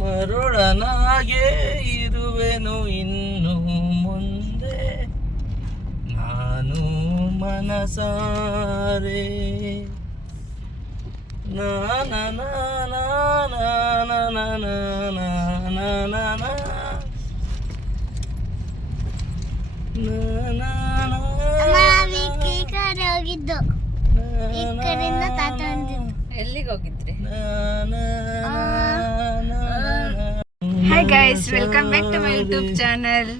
ಮರುಳನಾಗೆ ಇರುವೆನು ಇನ್ನು ಮುಂದೆ ನಾನು ಮನಸಾರೆ ಹೋಗಿದ್ದು ಈ ಕಡೆಯಿಂದ ತಾತ ಎಲ್ಲಿಗೆ ಹೋಗಿದ್ರಿ? Hi guys, welcome back to my YouTube channel.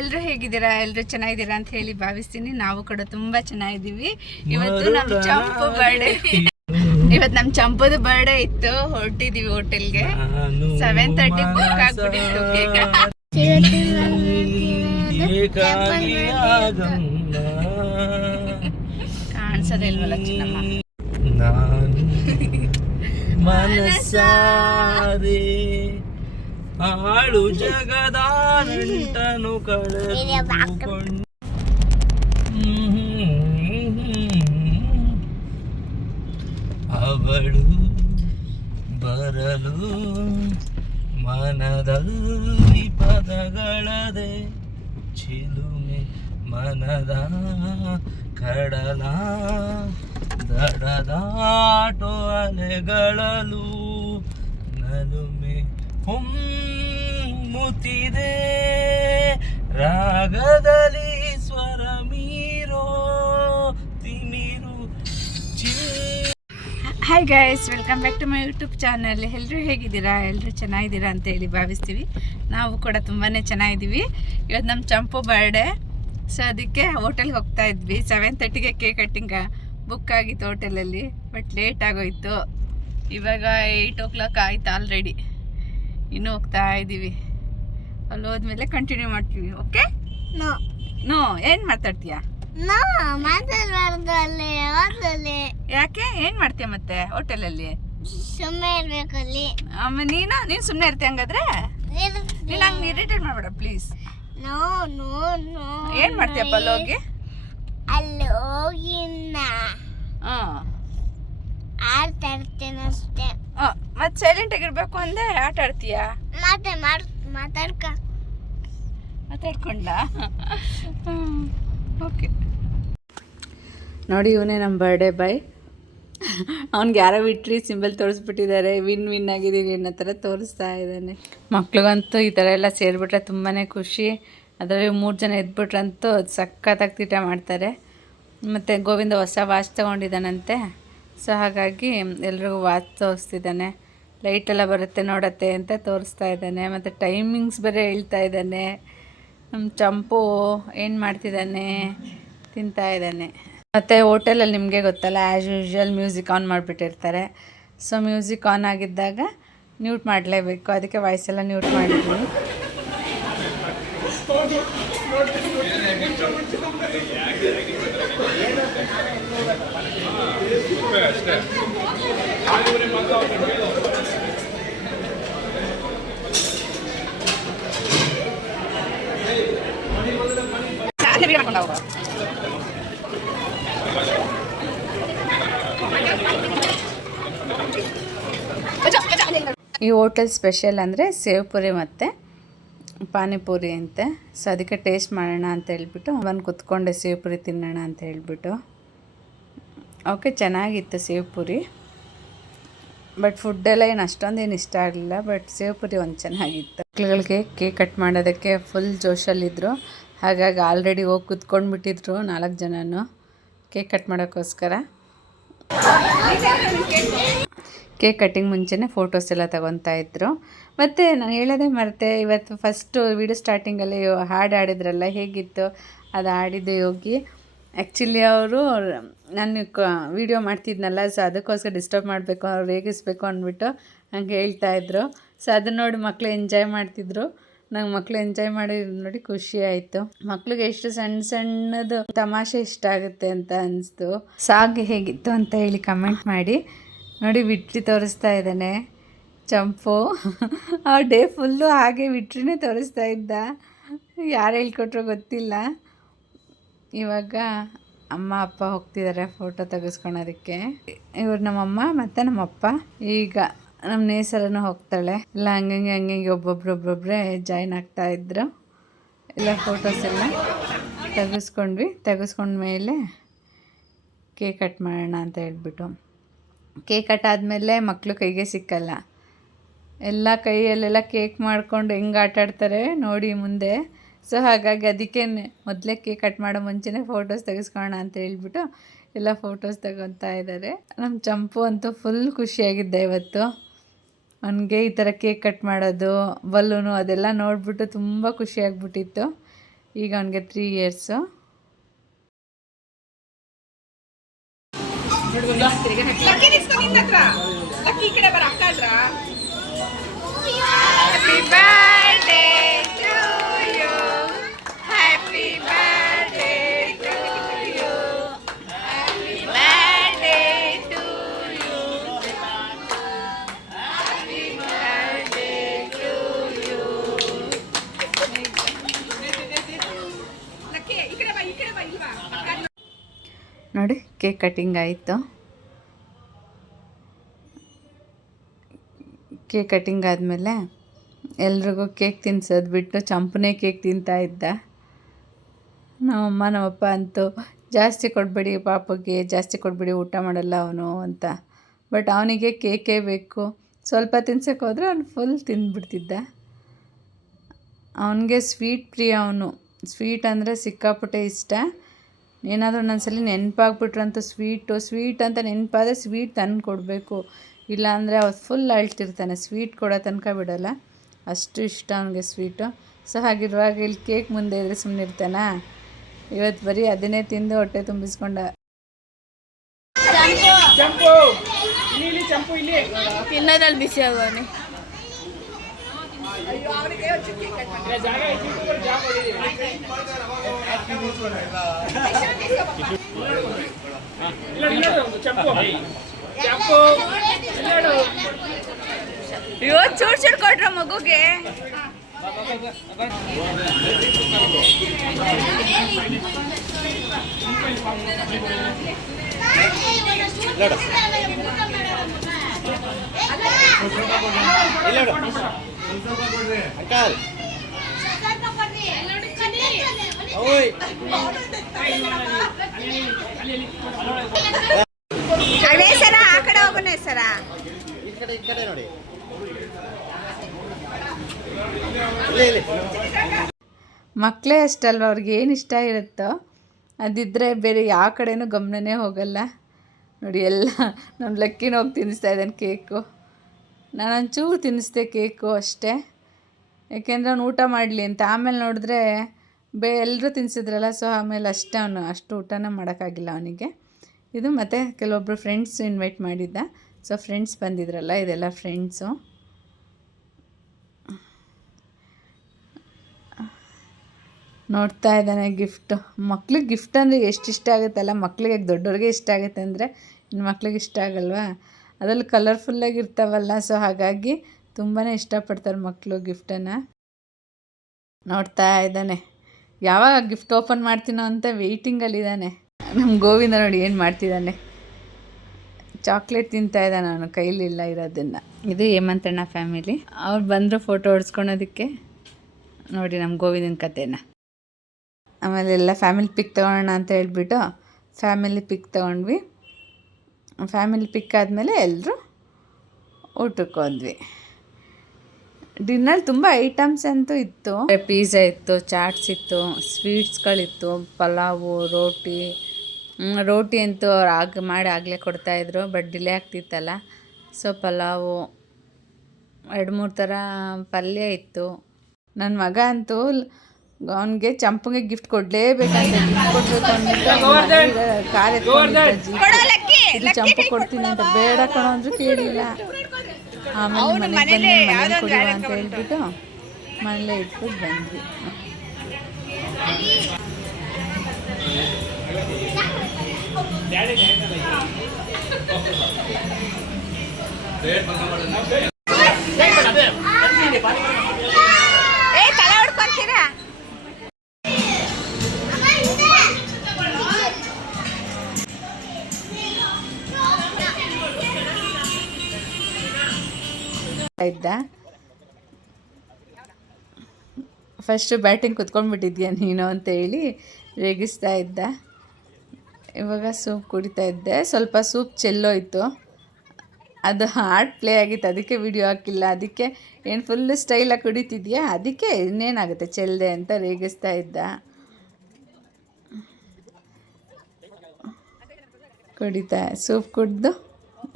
ಎಲ್ಲರೂ ಹೇಗಿದ್ದೀರಾ? ಎಲ್ಲರೂ ಚೆನ್ನಾಗಿದ್ದೀರಾ ಅಂತ ಹೇಳಿ ಭಾವಿಸ್ತೀನಿ. ನಾವು ಕೂಡ ತುಂಬಾ ಚೆನ್ನಾಗಿದ್ದೀವಿ. ಇವತ್ತು ನಮ್ಮ ಚಂಪು ಬರ್ಡೇ ಇತ್ತು. ಹೊರಟಿದೀವಿ ಹೋಟೆಲ್ಗೆ. 7:30 ಬುಕ್ ಆಗ್ಬಿಟ್ಟಿತ್ತು ಕೇಕ್. ಕಾಣಿಸೋದೇ ಇಲ್ವಲ್ಲ ಚಿನ್ನಮ್ಮ. ನಾನು ಮನಸಾರೆ ಆಳು ಜಗದ ನಂಟನು ಕಳೆದುಕೊಂಡು ಅವಳು ಬರಲು ಮನದಲ್ಲಿ ಪದಗಳದೆ ಚಿಲುಮೆ ಮನದ ಕಡಲ ದಡದಾಟೋ ಅಲೆಗಳಲು ನಲುಮೆ ಹೊಮ್ಮುತ್ತಿದೆ ರಾಗದಲ್ಲಿ ಸ್ವರ ಮೀರೋ ತಿಮಿರು hi guys, welcome back to my YouTube channel. ಎಲ್ಲರೂ ಹೇಗಿದ್ದೀರಾ? ಎಲ್ಲರೂ ಚೆನ್ನಾಗಿದ್ದೀರಾ ಅಂತ ಹೇಳಿ ಭಾವಿಸ್ತೀವಿ. ನಾವು ಕೂಡ ತುಂಬಾ ಚೆನ್ನಾಗಿದ್ದೀವಿ. ಇವತ್ತು ನಮ್ಮ ಚಂಪು ಬರ್ಡೇ, ಸೊ ಅದಕ್ಕೆ ಹೋಟೆಲ್ಗೆ ಹೋಗ್ತಾ ಇದ್ವಿ. 7:30ಗೆ ಕೇಕ್ ಕಟ್ಟಿಂಗ್ ಬುಕ್ ಆಗಿತ್ತು ಹೋಟೆಲಲ್ಲಿ, ಬಟ್ ಲೇಟ್ ಆಗೋಯ್ತು. ಇವಾಗ 8 o'clock ಆಯ್ತು ಆಲ್ರೆಡಿ. ಇನ್ನೂ ಹೋಗ್ತಾ ಇದ್ದೀವಿ. ಅಲ್ಲಿ ಹೋದ್ಮೇಲೆ ಕಂಟಿನ್ಯೂ ಮಾಡ್ತೀವಿ. ಓಕೆ? ನೋ ಏನು ಮಾತಾಡ್ತೀಯಾ? ಯಾಕೆ? ಏನು ಮಾಡ್ತೀಯ ಮತ್ತೆ ಹೋಟೆಲಲ್ಲಿ? ಸುಮ್ಮನೆ ಇರ್ಬೇಕಲ್ಲಿ. ನೀನು ಸುಮ್ಮನೆ ಇರ್ತೀಯ ಹಂಗಾದ್ರೆ? ನೀನು ಹಂಗೆ ಇರಿಟೇಟ್ ಮಾಡಬೇಡ ಪ್ಲೀಸ್. No no no. ಏನು ಮಾಡ್ತೀಯಪ್ಪ ಅಲ್ಲಿ ಹೋಗಿ? ಅಲ್ಲಿ ಹೋಗಿ ಆಡ್ತಾ ಇರ್ತೇನೆ ಅಷ್ಟೇ. ಮತ್ತೆ ಸೈಲೆಂಟ್ ಆಗಿರ್ಬೇಕು ಅಂದೆ ಆಟ ಆಡ್ತೀಯ? ಮಾತಾಡ್ಕೊಂಡ ಓಕೆ. ನೋಡಿ, ಇವನೇ ನಮ್ಮ ಬರ್ಡೇ ಬಾಯ್. ಅವ್ನಿಗೆ ಯಾರೋ ವಿಟ್ರಿ ಸಿಂಬಲ್ ತೋರಿಸ್ಬಿಟ್ಟಿದ್ದಾರೆ. ವಿನ್ ಆಗಿದ್ದೀವಿ ಅನ್ನೋ ಥರ ತೋರಿಸ್ತಾ ಇದ್ದಾನೆ. ಮಕ್ಳಿಗಂತೂ ಈ ಥರ ಎಲ್ಲ ಸೇರಿಬಿಟ್ರೆ ತುಂಬಾ ಖುಷಿ. ಅದರಲ್ಲಿ 3 ಜನ ಎದ್ಬಿಟ್ರಂತೂ ಸಖತ್ತಾಗಿ ತೀಟ ಮಾಡ್ತಾರೆ. ಮತ್ತು ಗೋವಿಂದ ಹೊಸ ವಾಚ್ ತೊಗೊಂಡಿದ್ದಾನಂತೆ. ಸೊ ಹಾಗಾಗಿ ಎಲ್ರಿಗೂ ವಾಚ್ ತೋರಿಸ್ತಿದ್ದಾನೆ. ಲೈಟೆಲ್ಲ ಬರುತ್ತೆ ನೋಡತ್ತೆ ಅಂತ ತೋರಿಸ್ತಾ ಇದ್ದಾನೆ. ಮತ್ತು ಟೈಮಿಂಗ್ಸ್ ಬೇರೆ ಹೇಳ್ತಾ ಇದ್ದಾನೆ. ನಮ್ಮ ಚಂಪು ಏನು ಮಾಡ್ತಿದ್ದಾನೆ? ತಿಂತಾ ಇದ್ದಾನೆ. ಮತ್ತು ಹೋಟೆಲಲ್ಲಿ ನಿಮಗೆ ಗೊತ್ತಲ್ಲ, ಆ್ಯಸ್ ಯೂಶ್ವಲ್ ಮ್ಯೂಸಿಕ್ ಆನ್ ಮಾಡಿಬಿಟ್ಟಿರ್ತಾರೆ. ಸೊ ಮ್ಯೂಸಿಕ್ ಆನ್ ಆಗಿದ್ದಾಗ ಮ್ಯೂಟ್ ಮಾಡಲೇಬೇಕು. ಅದಕ್ಕೆ ವಾಯ್ಸೆಲ್ಲ ಮ್ಯೂಟ್ ಮಾಡಿದ್ದೀನಿ. ಈ ಹೋಟೆಲ್ ಸ್ಪೆಷಲ್ ಅಂದರೆ ಸೇವ್ ಪುರಿ ಮತ್ತು ಪಾನಿಪುರಿ ಅಂತೆ. ಸೊ ಅದಕ್ಕೆ ಟೇಸ್ಟ್ ಮಾಡೋಣ ಅಂತ ಹೇಳ್ಬಿಟ್ಟು ಬಂದು ಕುತ್ಕೊಂಡೆ ಸೇವ್ ಪುರಿ ತಿನ್ನೋಣ ಅಂತ ಹೇಳ್ಬಿಟ್ಟು. ಓಕೆ, ಚೆನ್ನಾಗಿತ್ತು ಸೇವ್ ಪುರಿ. ಬಟ್ ಫುಡ್ಡೆಲ್ಲ ಏನು ಅಷ್ಟೊಂದೇನು ಇಷ್ಟ ಆಗಲಿಲ್ಲ. ಬಟ್ ಸೇವ್ ಪುರಿ ಒಂದು ಚೆನ್ನಾಗಿತ್ತು. ಮಕ್ಕಳುಗಳಿಗೆ ಕೇಕ್ ಕಟ್ ಮಾಡೋದಕ್ಕೆ ಫುಲ್ ಜೋಶಲ್ಲಿದ್ದರು. ಹಾಗಾಗಿ ಆಲ್ರೆಡಿ ಹೋಗಿ ಕುತ್ಕೊಂಡ್ಬಿಟ್ಟಿದ್ರು 4 ಜನನು ಕೇಕ್ ಕಟ್ ಮಾಡೋಕ್ಕೋಸ್ಕರ. ಕೇಕ್ ಕಟ್ಟಿಂಗ್ ಮುಂಚೆನೇ ಫೋಟೋಸ್ ಎಲ್ಲ ತಗೊತಾ ಇದ್ರು. ಮತ್ತು ನಾನು ಹೇಳೋದೇ ಮರೆತೆ, ಇವತ್ತು ಫಸ್ಟು ವೀಡಿಯೋ ಸ್ಟಾರ್ಟಿಂಗಲ್ಲಿ ಹಾಡು ಆಡಿದ್ರಲ್ಲ, ಹೇಗಿತ್ತು ಅದು ಆಡಿದ್ದು ಯೋಗಿ. ಆ್ಯಕ್ಚುಲಿ ಅವರು ನಾನು ವೀಡಿಯೋ ಮಾಡ್ತಿದ್ನಲ್ಲ, ಸೊ ಅದಕ್ಕೋಸ್ಕರ ಡಿಸ್ಟರ್ಬ್ ಮಾಡಬೇಕು, ಅವ್ರು ರೇಗಿಸ್ಬೇಕು ಅಂದ್ಬಿಟ್ಟು ಹಂಗೆ ಹೇಳ್ತಾಯಿದ್ರು. ಸೊ ಅದನ್ನ ನೋಡಿ ಮಕ್ಕಳು ಎಂಜಾಯ್ ಮಾಡ್ತಿದ್ರು. ನಂಗೆ ಮಕ್ಕಳು ಎಂಜಾಯ್ ಮಾಡಿ ನೋಡಿ ಖುಷಿ ಆಯಿತು. ಮಕ್ಳಿಗೆ ಎಷ್ಟು ಸಣ್ಣದು ತಮಾಷೆ ಇಷ್ಟ ಆಗುತ್ತೆ ಅಂತ ಅನಿಸ್ತು. ಸಾಂಗ್ ಹೇಗಿತ್ತು ಅಂತ ಹೇಳಿ ಕಮೆಂಟ್ ಮಾಡಿ. ನೋಡಿ, ವಿಟ್ರಿ ತೋರಿಸ್ತಾ ಇದ್ದಾನೆ ಚಂಪು. ಆ ಡೇ ಫುಲ್ಲು ಹಾಗೆ ವಿಟ್ರಿನೇ ತೋರಿಸ್ತಾ ಇದ್ದ. ಯಾರು ಹೇಳ್ಕೊಟ್ರೋ ಗೊತ್ತಿಲ್ಲ. ಇವಾಗ ಅಮ್ಮ ಅಪ್ಪ ಹೋಗ್ತಿದ್ದಾರೆ ಫೋಟೋ ತೆಗೆಸ್ಕೊಳೋದಕ್ಕೆ. ಇವ್ರು ನಮ್ಮಮ್ಮ ಮತ್ತು ನಮ್ಮಪ್ಪ. ಈಗ ನಮ್ಮ ನೇಸರನ್ನು ಹೋಗ್ತಾಳೆ. ಎಲ್ಲ ಹಂಗಂಗೆ ಒಬ್ಬೊಬ್ರೊಬ್ಬೊಬ್ಬರೇ ಜಾಯ್ನ್ ಆಗ್ತಾಯಿದ್ರು. ಎಲ್ಲ ಫೋಟೋಸ್ ಎಲ್ಲ ತೆಗೆಸ್ಕೊಂಡ್ಮೇಲೆ ಕೇಕ್ ಕಟ್ ಮಾಡೋಣ ಅಂತ ಹೇಳ್ಬಿಟ್ಟು, ಕೇಕ್ ಕಟ್ ಆದಮೇಲೆ ಮಕ್ಕಳು ಕೈಗೆ ಸಿಕ್ಕಲ್ಲ. ಎಲ್ಲ ಕೈಯಲ್ಲೆಲ್ಲ ಕೇಕ್ ಮಾಡ್ಕೊಂಡು ಹೆಂಗೆ ಆಟಾಡ್ತಾರೆ ನೋಡಿ ಮುಂದೆ. ಸೊ ಹಾಗಾಗಿ ಅದಕ್ಕೆ ಮೊದಲೇ ಕೇಕ್ ಕಟ್ ಮಾಡೋ ಮುಂಚೆನೇ ಫೋಟೋಸ್ ತೆಗೆಸ್ಕೊಳ್ಳೋಣ ಅಂತ ಹೇಳ್ಬಿಟ್ಟು ಎಲ್ಲ ಫೋಟೋಸ್ ತಗೊತಾ ಇದ್ದಾರೆ. ನಮ್ಮ ಚಂಪು ಅಂತೂ ಫುಲ್ ಖುಷಿಯಾಗಿದ್ದೆ ಇವತ್ತು. ಅವನಿಗೆ ಈ ಥರ ಕೇಕ್ ಕಟ್ ಮಾಡೋದು, ಬಲೂನು ಅದೆಲ್ಲ ನೋಡಿಬಿಟ್ಟು ತುಂಬ ಖುಷಿಯಾಗ್ಬಿಟ್ಟಿತ್ತು. ಈಗ ಅವನಿಗೆ 3 years. ನೋಡಿ ಕೇಕ್ ಕಟ್ಟಿಂಗ್ ಆಯಿತು. ಕೇಕ್ ಕಟ್ಟಿಂಗ್ ಆದಮೇಲೆ ಎಲ್ರಿಗೂ ಕೇಕ್ ತಿನ್ಸೋದು ಬಿಟ್ಟು ಚಂಪನೇ ಕೇಕ್ ತಿಂತಾಯಿದ್ದ. ನಮ್ಮಪ್ಪ ಅಂತೂ ಜಾಸ್ತಿ ಕೊಡಬೇಡಿ ಪಾಪಗೆ, ಜಾಸ್ತಿ ಕೊಡಬೇಡಿ, ಊಟ ಮಾಡಲ್ಲ ಅವನು ಅಂತ. ಬಟ್ ಅವನಿಗೆ ಕೇಕೇ ಬೇಕು. ಸ್ವಲ್ಪ ತಿನ್ಸೋಕೆ ಹೋದರೆ ಅವನು ಫುಲ್ ತಿಂದ್ಬಿಡ್ತಿದ್ದ. ಅವನಿಗೆ ಸ್ವೀಟ್ ಪ್ರಿಯ. ಅವನು ಸ್ವೀಟ್ ಅಂದರೆ ಸಿಕ್ಕಾಪಟ್ಟೆ ಇಷ್ಟ. ಏನಾದರೂ ಒಂದೊಂದ್ಸಲ ನೆನಪಾಗ್ಬಿಟ್ರಂತೂ ಸ್ವೀಟ್ ಅಂತ ನೆನಪಾದರೆ ಸ್ವೀಟ್ ತಂದು ಕೊಡಬೇಕು. ಇಲ್ಲಾಂದರೆ ಅವತ್ತು ಫುಲ್ ಅಳ್ತಿರ್ತಾನೆ. ಸ್ವೀಟ್ ಕೊಡೋ ತನಕ ಬಿಡೋಲ್ಲ, ಅಷ್ಟು ಇಷ್ಟ ಅವನಿಗೆ ಸ್ವೀಟು. ಸೊ ಹಾಗಿರುವಾಗ ಇಲ್ಲಿ ಕೇಕ್ ಮುಂದೆ ಇದ್ರೆ ಸುಮ್ಮನೆ ಇರ್ತಾನ. ಇವತ್ತು ಬರೀ ಅದನ್ನೇ ತಿಂದು ಹೊಟ್ಟೆ ತುಂಬಿಸ್ಕೊಂಡ. ತಿನ್ನೋದ್ರಲ್ಲಿ ಬಿಸಿ ಆಗೋನೆ. ಚೂರ್ ಕೊಟ್ರ ಮಗುಗೆ. ಅದೇ ಸರ ಆ ಕಡೆ ಹೋಗೋಣ ಸರ. ಈ ಕಡೆ ನೋಡಿ. ಮಕ್ಕಳೇ ಅಷ್ಟಲ್ವ, ಅವ್ರಿಗೆ ಏನು ಇಷ್ಟ ಇರುತ್ತೋ ಅದಿದ್ದರೆ ಬೇರೆ ಯಾವ ಕಡೆನೂ ಗಮನನೇ ಹೋಗಲ್ಲ. ನೋಡಿ ಎಲ್ಲ ನಮ್ಮ ಲಕ್ಕಿನ ಹೋಗಿ ತಿನ್ನಿಸ್ತಾ ಇದ್ದಾನೆ ಕೇಕು. ನಾನೊಂಚೂರು ತಿನ್ನಿಸ್ದೆ ಕೇಕು ಅಷ್ಟೇ, ಯಾಕೆಂದರೆ ಅವ್ನು ಊಟ ಮಾಡಲಿ ಅಂತ. ಆಮೇಲೆ ನೋಡಿದ್ರೆ ಎಲ್ಲರೂ ತಿನ್ನಿಸಿದ್ರಲ್ಲ, ಸೊ ಆಮೇಲೆ ಅಷ್ಟೇ ಅವನು ಅಷ್ಟು ಊಟನ ಮಾಡೋಕ್ಕಾಗಿಲ್ಲ ಅವನಿಗೆ. ಇದು ಮತ್ತು ಕೆಲವೊಬ್ಬರು ಫ್ರೆಂಡ್ಸ್ ಇನ್ವೈಟ್ ಮಾಡಿದ್ದ. ಸೊ ಫ್ರೆಂಡ್ಸ್ ಬಂದಿದ್ರಲ್ಲ, ಇದೆಲ್ಲ ಫ್ರೆಂಡ್ಸು. ನೋಡ್ತಾ ಇದ್ದಾನೆ ಗಿಫ್ಟು. ಮಕ್ಳಿಗೆ ಗಿಫ್ಟ್ ಅಂದರೆ ಎಷ್ಟು ಇಷ್ಟ ಆಗುತ್ತಲ್ಲ. ಮಕ್ಳಿಗೆ ದೊಡ್ಡವ್ರಿಗೆ ಇಷ್ಟ ಆಗುತ್ತೆ ಅಂದರೆ ಇನ್ನು ಮಕ್ಳಿಗೆ ಇಷ್ಟ ಆಗಲ್ವಾ. ಅದರಲ್ಲಿ ಕಲರ್ಫುಲ್ಲಾಗಿರ್ತಾವಲ್ಲ, ಸೊ ಹಾಗಾಗಿ ತುಂಬಾ ಇಷ್ಟಪಡ್ತಾರೆ ಮಕ್ಕಳು ಗಿಫ್ಟನ್ನು. ನೋಡ್ತಾ ಇದ್ದಾನೆ, ಯಾವಾಗ ಗಿಫ್ಟ್ ಓಪನ್ ಮಾಡ್ತೀನೋ ಅಂತ ವೆಯ್ಟಿಂಗಲ್ಲಿದ್ದಾನೆ. ನಮ್ಮ ಗೋವಿಂದ ನೋಡಿ ಏನು ಮಾಡ್ತಿದ್ದಾನೆ, ಚಾಕ್ಲೇಟ್ ತಿಂತಾ ಇದ್ದಾನೆ ಅವನು ಕೈಲಿಲ್ಲ ಇರೋದನ್ನು. ಇದು ಹೇಮಂತಣ್ಣ ಫ್ಯಾಮಿಲಿ. ಅವ್ರು ಬಂದರು ಫೋಟೋ ಹೊಡ್ಸ್ಕೊಳೋದಕ್ಕೆ. ನೋಡಿ ನಮ್ಮ ಗೋವಿಂದನ ಕಥೆನ. ಆಮೇಲೆ ಎಲ್ಲ ಫ್ಯಾಮಿಲಿ ಪಿಕ್ ತೊಗೊಳ್ಳೋಣ ಅಂತ ಹೇಳ್ಬಿಟ್ಟು ಫ್ಯಾಮಿಲಿ ಪಿಕ್ ತೊಗೊಂಡ್ವಿ. ಫ್ಯಾಮಿಲಿ ಪಿಕ್ ಆದಮೇಲೆ ಎಲ್ಲರೂ ಊಟಕ್ಕೆ ಹೋದ್ವಿ. ಡಿನ್ನರ್ ತುಂಬ ಐಟಮ್ಸ್ ಅಂತೂ ಇತ್ತು. ಪಿಜ್ಜಾ ಇತ್ತು, ಚಾಟ್ಸ್ ಇತ್ತು, ಸ್ವೀಟ್ಸ್ಗಳಿತ್ತು, ಪಲಾವು, ರೋಟಿ ಅಂತೂ ಅವ್ರು ಆಗಲೇ ಕೊಡ್ತಾಯಿದ್ರು. ಬಟ್ ಡಿಲೇ ಆಗ್ತಿತ್ತಲ್ಲ, ಸೊ ಪಲಾವು, 2-3 ಥರ ಪಲ್ಯ ಇತ್ತು. ನನ್ನ ಮಗ ಅಂತೂ ಅವನಿಗೆ ಚಂಪಂಗೆ ಗಿಫ್ಟ್ ಕೊಡಲೇಬೇಕಂತ, ಗಿಫ್ಟ್ ಕೊಡಬೇಕು ಅಂದ್ಬಿಟ್ಟು ಕಾರ್ ಎತ್ಕೊಂಡಿದ್ದ. ಚಂಪು ಕೊಡ್ತೀನಿ ಅಂತ, ಬೇಡ ಕಣೋ ಅಂದರೂ ಕೇಳಿಲ್ಲ. ಆಮೇಲೆ ಮನೆಗೆ ಕೊಡುವ ಅಂತ ಹೇಳ್ಬಿಟ್ಟು ಮನೇಲೇ ಇಟ್ಬಿಟ್ಟು ಬಂದ್ವಿ. ತಲೆ ಹೊಡ್ಕೊಂತೀರಾ? ಇದ್ದ. ಫಸ್ಟು ಬ್ಯಾಟಿಂಗ್ ಕುತ್ಕೊಂಡ್ಬಿಟ್ಟಿದ್ಯಾ ನೀನು ಅಂತ ಹೇಳಿ ರೇಗಿಸ್ತಾ ಇದ್ದ. ಇವಾಗ ಸೂಪ್ ಕುಡಿತಾ ಇದ್ದೆ. ಸ್ವಲ್ಪ ಸೂಪ್ ಚೆಲ್ಲೋಯ್ತು, ಅದು ಹಾರ್ಟ್ ಪ್ಲೇ ಆಗಿತ್ತು, ಅದಕ್ಕೆ ವಿಡಿಯೋ ಹಾಕಿಲ್ಲ. ಅದಕ್ಕೆ ಏನು ಫುಲ್ಲು ಸ್ಟೈಲಾಗಿ ಕುಡಿತಿದ್ಯಾ, ಅದಕ್ಕೆ ಇನ್ನೇನಾಗುತ್ತೆ ಚೆಲ್ಲದೆ ಅಂತ ರೇಗಿಸ್ತಾ ಇದ್ದ. ಸೂಪ್ ಕುಡಿದು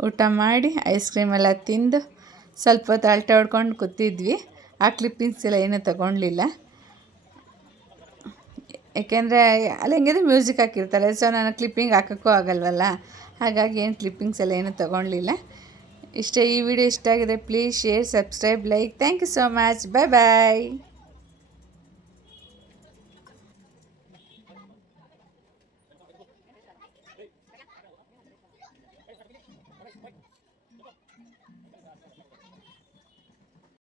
ಊಟ ಮಾಡಿ ಐಸ್ ಕ್ರೀಮ್ ಎಲ್ಲ ತಿಂದು ಸ್ವಲ್ಪ ಹೊತ್ತು ಅಲ್ಟೆ ಹೊಡ್ಕೊಂಡು ಕೂತಿದ್ವಿ. ಆ ಕ್ಲಿಪ್ಪಿಂಗ್ಸ್ ಎಲ್ಲ ಏನೂ ತೊಗೊಳ್ಲಿಲ್ಲ, ಏಕೆಂದರೆ ಅಲ್ಲಿ ಹೆಂಗಿದ್ರೆ ಮ್ಯೂಸಿಕ್ ಹಾಕಿರ್ತಾರೆ, ಸೊ ನಾನು ಕ್ಲಿಪ್ಪಿಂಗ್ ಹಾಕೋಕ್ಕೂ ಆಗಲ್ವಲ್ಲ, ಹಾಗಾಗಿ ಏನು ಕ್ಲಿಪ್ಪಿಂಗ್ಸ್ ಎಲ್ಲ ಏನೂ ತೊಗೊಳ್ಲಿಲ್ಲ. ಇಷ್ಟೇ. ಈ ವಿಡಿಯೋ ಇಷ್ಟ ಆಗಿದೆ please share, subscribe, like. Thank you so much. Bye bye.